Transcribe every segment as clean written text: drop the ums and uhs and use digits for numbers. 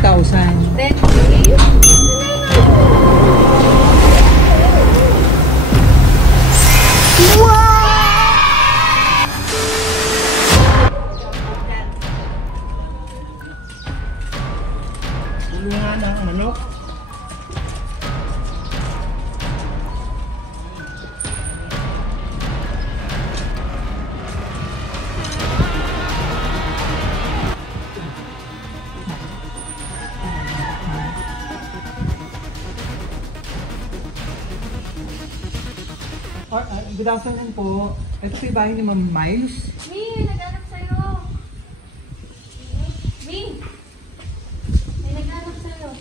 10,000. 10K? Tulungan ng manok. Good afternoon po. Ito po yung bahay ni Ma'am Miles. Mi, nag-anak sa'yo. Mi, may nag-anak sa'yo.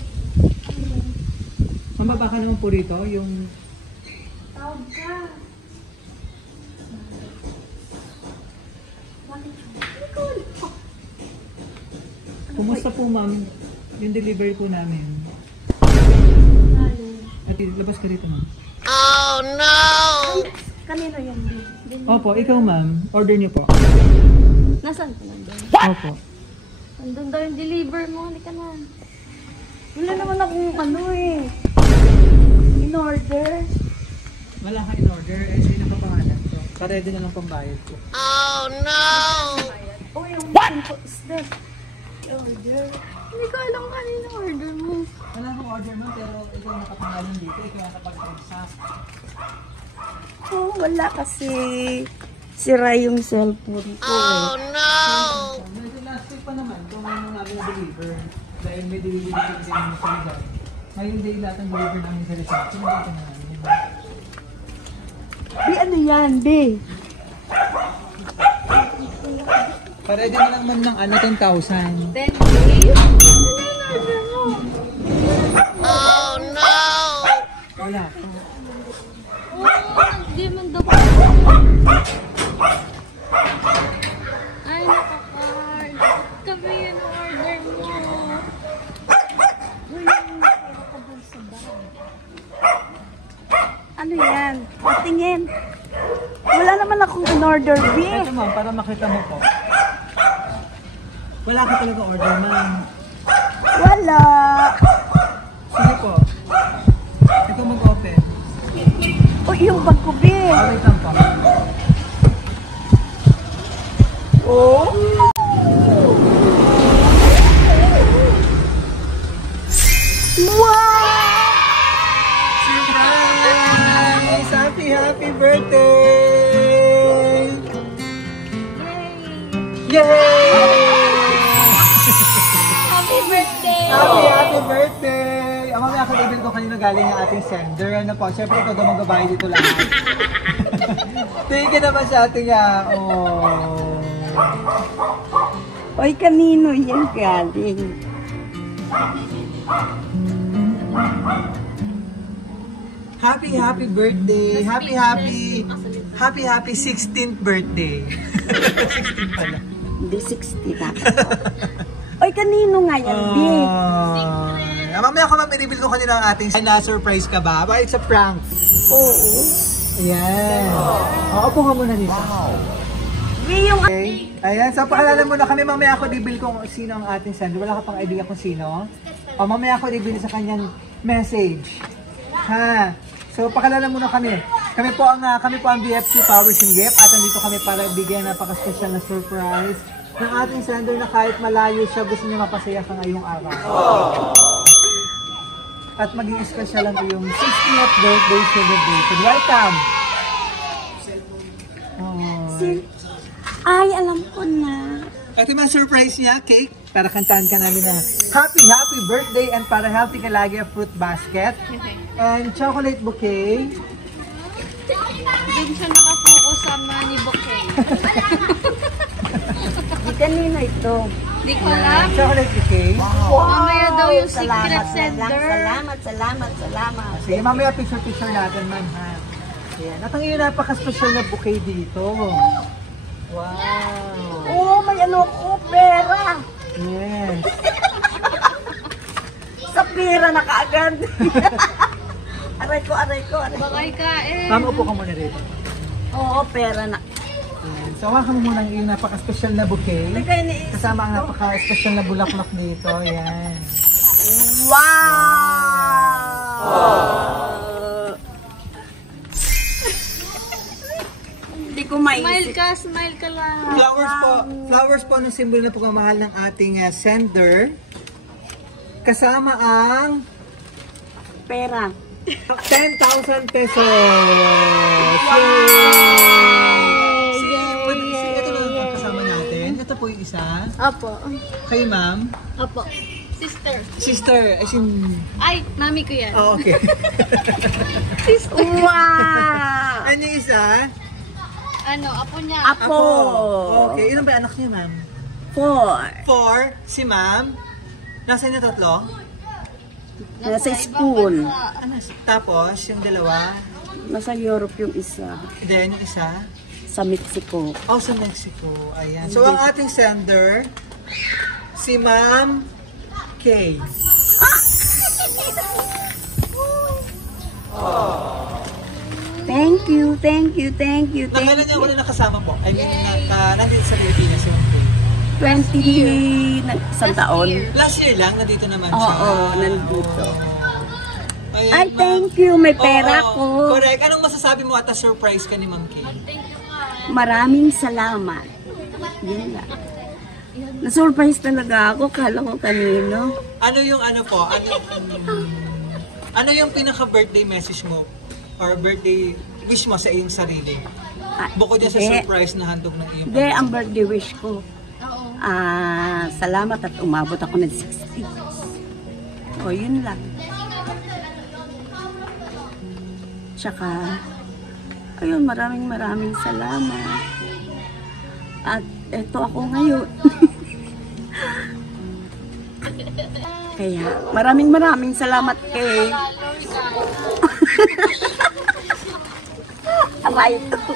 Ma'am, baka naman po rito yung... Tawag ka. Bakit? Kumusta po ma'am yung delivery po namin? At labas ka rito ma'am. Oh no! Kanino yan? Opo, ikaw ma'am. Order niyo po. Nasaan ka nandun? Opo. Nandun daw yung deliver mo. Halika na. Wala naman akong in-order. Wala ka in-order. Eh, hindi nakapangalan ko. Ready na lang pambayad ko. Oh no! Oh, yung simple step. Order. Hindi ko alam kanino order mo. Wala akong order ma'am, pero ikaw nakapangalan dito. Ikaw nakapag-exam. Oh, wala kasi sira yung cellphone ko Oh no! Medyo last week pa naman, kung ano namin na-deliver. Dahil may delivery din sa Rizal. Ngayon day lahat ang deliver namin sa Rizal. Sino ba ito namin? Bi, ano yan, Bi? Paredy na lang ma'am ng 10,000. 10K? Ano yung order mo? Oh no! Wala pa. Hindi man daw. Ay, nakakard. Kami yung order mo. Ano yan? Patingin. Wala naman akong in-order, B. Ito ma'am, para makita mo po. Wala ka talaga order ma'am. Wala. Sige po. Ito mag-open. O, yung bag ko, B. Wait lang po. Oh? Wow! Surprise! Happy birthday! Yay! Happy birthday! Happy birthday! Ang mamaya ka-label ko kanina galing ng ating sender. Ano po, syempre ikaw daw magbabayad dito lahat. Thank you naman sa ating Oy, kanino yan galing? Happy birthday! Happy 16th birthday! 16 pala. Hindi, 60 na. Oy, kanino nga yan, B? Mamaya ko mapiribili ko kanina ang ating na-surprise ka ba? Ba, it's a prank. Oo. Ayan. Upo ka muna dito. B, yung... Okay. Ayan, so pakilala muna kami. Mamaya ako i-bill kung sino ang ating sender. Wala ka pang idea kung sino? O mamaya ako i-bill sa kanyang message. Ha? So pakilala muna kami. Kami po ang BFC Powers and Gift at andito kami para bigyan ng napaka-special na surprise ng ating sender na kahit malayo siya, gusto niya mapasaya ka ngayong araw. At maging special ang iyong 60th birthday celebration. Welcome! Ay, alam ko na. At yung mga surprise niya, cake, para kantahan ka namin na happy birthday and para healthy ka lagi, a fruit basket and chocolate bouquet. Hindi siya nakapokus sa money bouquet. Di kanino ito? Di ko alam. Chocolate bouquet. Mamaya daw yung secret sender. Salamat. Sige, mamaya picture natin man ha. Ayan. At ang iyo napaka-special na bouquet dito. Wow. Oh, may ano ko, pera. Yes. Sa pera na kaagad. Aray ko. Baka ikain. Ma'am, upo ka muna rito. Oo, pera na. Ayan. So, hawakan mo muna ang iyong napaka-special na bouquet. Kasama ang napaka-special na bulaklak dito. Ayan. Wow! Hindi ko maisip. Smile ka lang. Flowers po ng simbolo ng pagmamahal ng ating sender. Kasama ang Pera. 10,000 pesos! Ito na ang kasama natin. Ito po yung isa. Opo. Kayo, ma'am. Opo. Sister. Sister, as in... Ay, mami ko yan. Oh, okay. Wow! Ano yung isa? Ano, apo niya. Apo. Okay, ilan ba anak niya, ma'am? 4. 4. Si ma'am. Nasaan niya tatlo? Nasa school. Tapos, yung dalawa. Nasa Europe yung isa. Then, yung isa. Sa Mexico. Oh, sa Mexico. Ayan. So, ang ating sender, si Ma'am Kay. Thank you, thank you, thank you, thank Nakailan niya you. wala nakasama po? I mean, nandito sa Pilipinas si Ma'am Kay. 20 na isang taon. Last year lang, nandito naman siya. Oo, nandito. Ayan, Ay, ma'am. thank you. May pera Oo, ko. Correct. Anong masasabi mo at surprise ka ni Ma'am Kay? Maraming salamat. Yun lang. Na-surprise talaga ako. Kala ko kanino. Ano yung ano po? Ano yung pinaka-birthday message mo? Or birthday wish mo sa iyong sarili? Bukod yan sa Hindi. surprise na handog ng iyong Hindi, ang birthday wish ko. Oo. Salamat at umabot ako ng 60. O, yun lang. Tsaka, ayun, maraming salamat. At eto ako ngayon. Kaya, maraming salamat kay... Aray ko.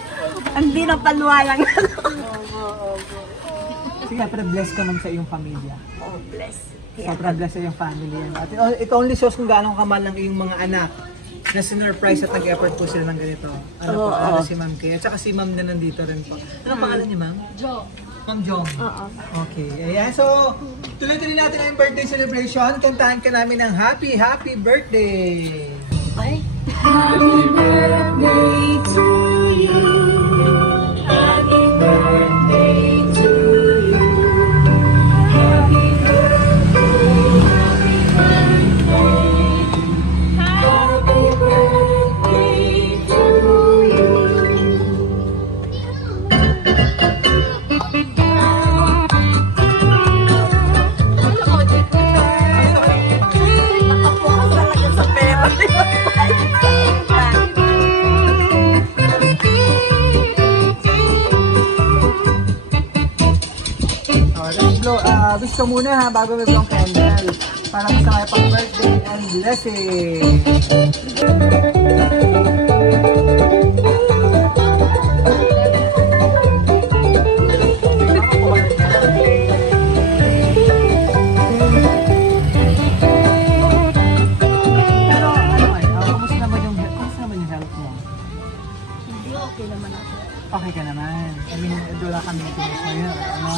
Hindi na paluwalang ako. Sige, pero bless ka ma'am sa iyong pamilya. Oh, bless. Sobrang bless sa iyong family. At it only shows kung gaano kamahal ng iyong mga anak na sinurprise at nag-effort po sila ng ganito. Ano po, ano si Ma'am Kay. At saka si Ma'am na nandito rin po. Anong pangalan niya, Ma'am? Jo. Ma'am Jong. Okay. Ayan. So, tuloy-tuloy natin ang birthday celebration. Kantahan ka namin ng happy birthday! Ay. Happy birthday to you. Happy birthday to you. Happy birthday. Happy birthday to you. Nakapokus talaga sa pera. Let's blow. Wish ka muna ha, bago may blow ang candle. Para masaya pang birthday and blessing. Pero ano ay, kumusta naman yung health mo? Hindi, okay naman ako. Okay ka naman. I mean, wala kami maintenance ngayon. Ano?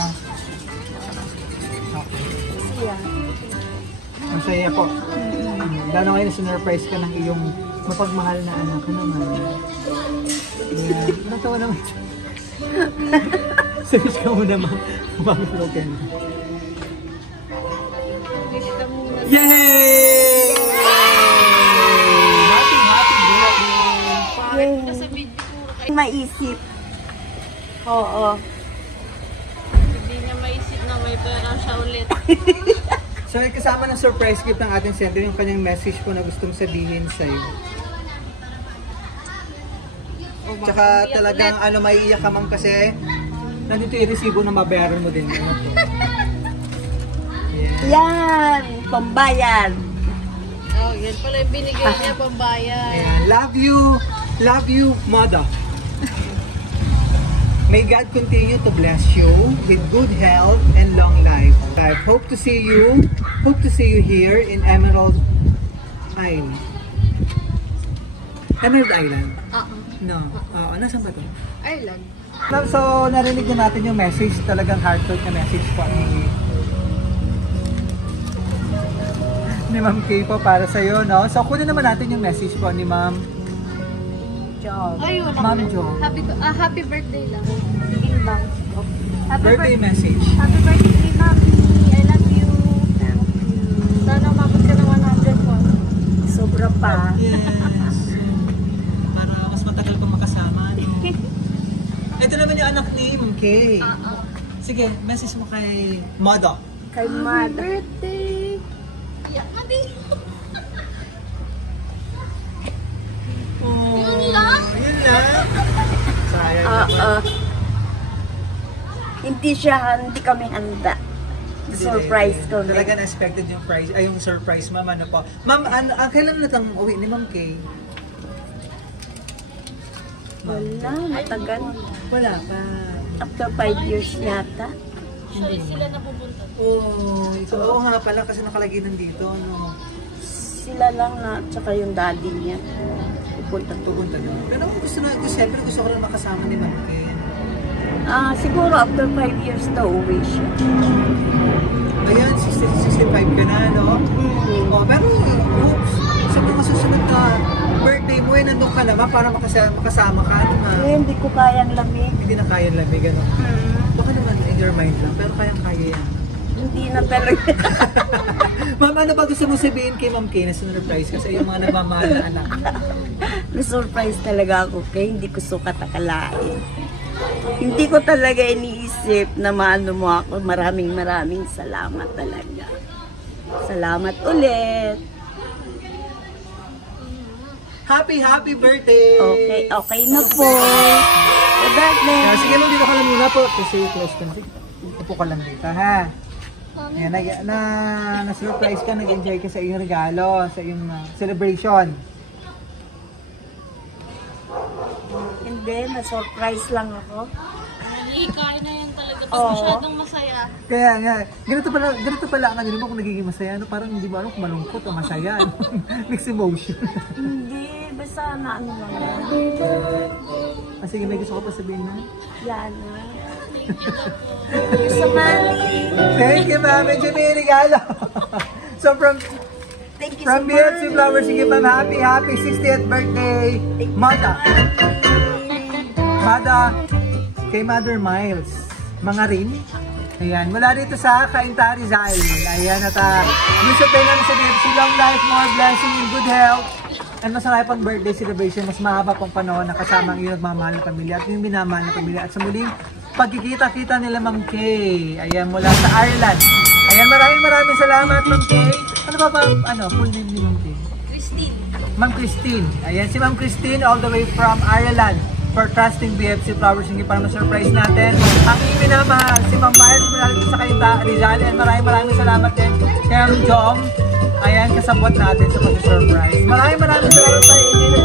Okay. Siya. Ang saya po. Lalo ngayon sinurprise ka ng iyong mapagmahal na anak ka naman. Yeah. Natawa naman. Service ka muna, Ma'am Broken. Wish ka muna. Yay! Happy birthday! Nasa video ko Maisip. Oo. hindi niya maisip na may pera siya ulit. So, kasama ng surprise gift ng ating sender yung kanyang message po na gustong sabihin sa'yo. Tsaka talagang maiiyak ka ma'am kasi nandito yung resibo na mabayaran mo din. Ano po? Yeah. Yan. Pambayan. Oh, yan pala yung binigay niya pambayad. Ayan. Love you, mother. May God continue to bless you with good health and long life. I hope to see you here in Emerald Island. Emerald Island? No. Nasaan ba ito? Ireland. So, narinig na natin yung message, talagang heartfelt na message po ni ni Ma'am Kay po para sa'yo, no? So, kunin naman natin yung message po ni Ma'am Job. Ayun. Ma'am Jo. Happy birthday lang. Sige lang. Birthday message. Happy birthday, Mami. I love you. Sana umabot ka ng 100 mo. Sobra pa. Yes. Para mas matagal kong makasama, no? Ito naman yung anak ni Ma'am Kay. Sige, message mo kay Modo. Kay Happy Mad. birthday. Yeah, Mami. Oh, Yun lang? Yun lang. Sayang naman. Hindi kami handa. Surprise ko na. Talaga na-expected yung prize, ay yung surprise, ma'am. Ano po? Ma'am, kailan na itong uwi ni Ma'am Kay? Wala, matagal. Wala pa. After 5 years yata. Sila na pupunta. Oh, so, oo nga pala kasi nakalagay nandito, no? Sila lang na, tsaka yung daddy niya. Pupunta to. Pupunta doon. Pero siyempre gusto ko lang makasama ni Ma'am Kay. Siguro after 5 years daw uwi siya. Ayan, 65 ka na, no? Oh, pero, oops, sa mga susunod na birthday mo, nandun ka na ba para makasama ka? Hindi ko kayang lamig. Hindi na kaya lamig, ano? Baka naman in your mind lang, pero kayang-kaya yan. Hindi na talaga. Ma'am, ano ba gusto mo sabihin kay Ma'am Kay na sinurprise ka sa iyong mga nagmamahal na anak? Na-surprise talaga ako kay hindi ko sukat akalain. Hindi ko talaga iniisip na maano mo ako. Maraming salamat talaga. Salamat ulit. Happy birthday! Okay na po. Happy birthday. Sige, ma'am, dito ka lang muna po. Kasi close ka na. Upo ka lang dito, ha? Yan, na-surprise ka, nag-enjoy ka sa iyong regalo, sa iyong celebration. Hindi, na-surprise lang ako. Kain na yan talaga. Tapos masyadong masaya. Kaya nga, ganito pala ang ano mo kung nagiging masaya, no? Parang hindi mo alam kung malungkot o masaya. No? Mixed emotion. Hindi, basta na ano lang. Sige, may gusto ko pa sabihin na. Yan na. Thank you so much. Thank you, ma'am. Medyo may regalo. So, from BFC Flowers, sige, ma'am, happy 60th birthday, Mada. Kay Mother Miles. Mga rin. Ayan, mula dito sa Cainta, Rizal. Ayan, at wish of naman sa BFC, long life, more blessing, and good health. And masarap pang birthday celebration, mas mahaba pang panahon na kasama ang iyong nagmamahal ng pamilya at yung minamahal ng pamilya. At sa muling pagkikita-kita nila, Ma'am Kay. Ayan, mula sa Ireland. Ayan, maraming salamat, Ma'am Kay. Ano ba full name ni Ma'am Kay? Christine. Ma'am Christine. Ayan, si Ma'am Christine all the way from Ireland for trusting BFC Flowers Singing para ma-surprise natin. Ang minamahal, si Ma'am Miles mula dito sa Cainta, Rizal. And maraming salamat din kay Ma'am Jong. Ayan, kasabot natin sa pag-surprise. Maraming salamat sa inyo.